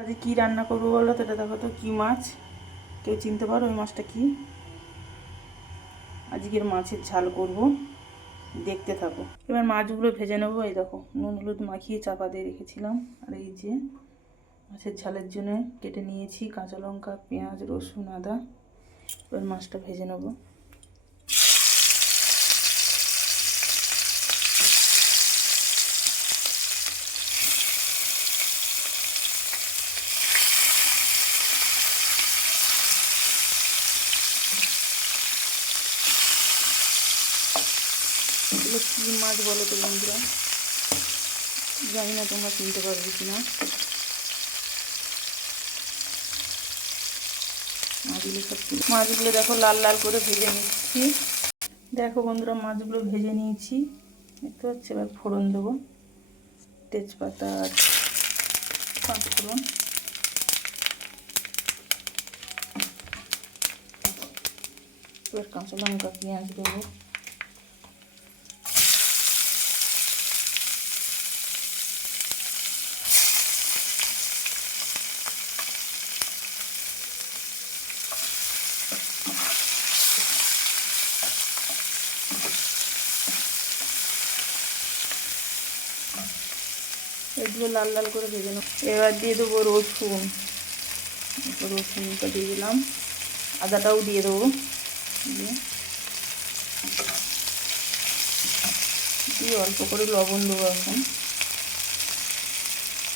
আজকে কী রান্না করবো বলো তো? এটা দেখো তো কী মাছ, কেউ চিনতে পারো ওই মাছটা কি? আজকের মাছের ঝাল করব, দেখতে থাকো। এবার মাছগুলো ভেজে নেবো। এই দেখো নুন হলুদ মাখিয়ে চাপা দিয়ে রেখেছিলাম। আর এই যে মাছের ঝালের জন্য কেটে নিয়েছি কাঁচা লঙ্কা, পেঁয়াজ, রসুন, আদা। এবার মাছটা ভেজে নেবো। এগুলো কী মাছ বলো তো বন্ধুরা? জানি না তোমরা চিনতে পারবে কি না। মাছগুলো দেখো লাল লাল করে ভেজে নিচ্ছি। দেখো বন্ধুরা মাছগুলো ভেজে নিয়েছি, দেখতে পাচ্ছি। এবার ফোড়ন দেবো, তেজপাতা আর পাঁচফোড়ন। এবার কাঁচা লঙ্কা, পেঁয়াজ দেবো। এগুলো লাল লাল করে ভেজে নেব। এবার দিয়ে দেবো রসুন। রসুনটা দিয়ে দিলাম, আদাটাও দিয়ে দেবো। দিয়ে অল্প করে লবণ দেবো। এখন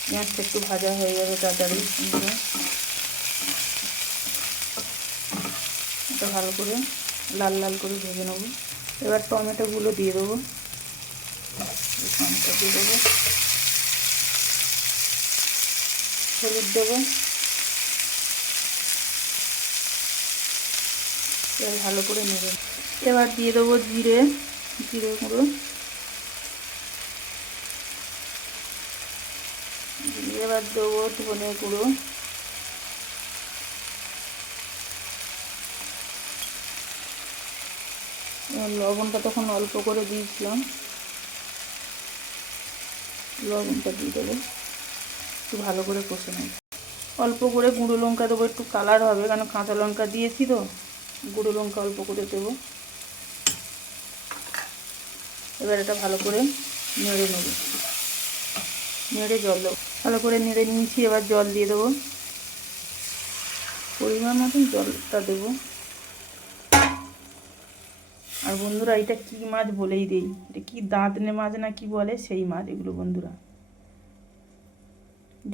পেঁয়াজটা একটু ভাজা হয়ে যাবে তাড়াতাড়ি। এটা ভালো করে লাল লাল করে ভেজে নেবো। এবার টমেটোগুলো দিয়ে দেবো। টমেটো দিয়ে দেবো, হলুদ দেবো। এবার ভালো করে নেবে। এবার দিয়ে দেবো জিরে গুঁড়ো। এবার দেবো ধনে গুঁড়ো। লবণটা তখন অল্প করে দিয়েছিলাম, লবণটা দিয়ে দেবো। একটু ভালো করে কষে নেব। অল্প করে গুঁড়ো লঙ্কা দেবো, একটু কালার হবে, কারণ কাঁচা লঙ্কা দিয়েছি তো। গুঁড়ো লঙ্কা অল্প করে দেবো। এবার এটা ভালো করে নেড়ে নেব, নেড়ে জল দেবো। ভালো করে নেড়ে নিয়েছি, এবার জল দিয়ে দেবো। পরিমাণ মতন জলটা দেবো। আর বন্ধুরা এটা কী মাছ বলেই দিই, এটা কি দাঁতনে মাছ না কি বলে সেই মাছ এগুলো বন্ধুরা।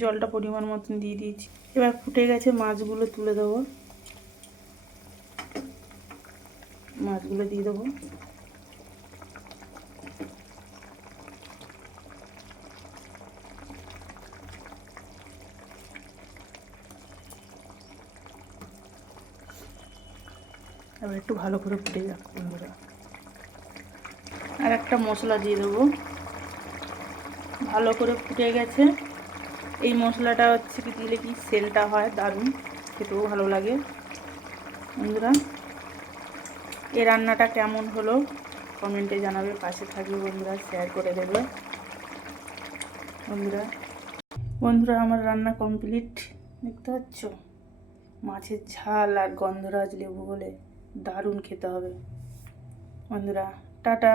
জলটা পরিমাণ মতন দিয়ে দিয়েছি। এবার ফুটে গেছে, মাছগুলো তুলে দেবো। মাছগুলো দিয়ে দেবো। এবার একটু ভালো করে ফুটে যাক বন্ধুরা। আর একটা মশলা দিয়ে দেবো। ভালো করে ফুটে গেছে। এই মশলাটা হচ্ছে কি দিলে কি সেলটা হয় দারুণ, খেতেও ভালো লাগে বন্ধুরা। এই রান্নাটা কেমন হলো কমেন্টে জানাবে, পাশে থাকবে বন্ধুরা, শেয়ার করে দেবে বন্ধুরা। বন্ধুরা আমার রান্না কমপ্লিট, দেখতে পাচ্ছ। মাছের ঝাল আর গন্ধরাজ লেবু বলে দারুণ খেতে হবে বন্ধুরা। টাটা।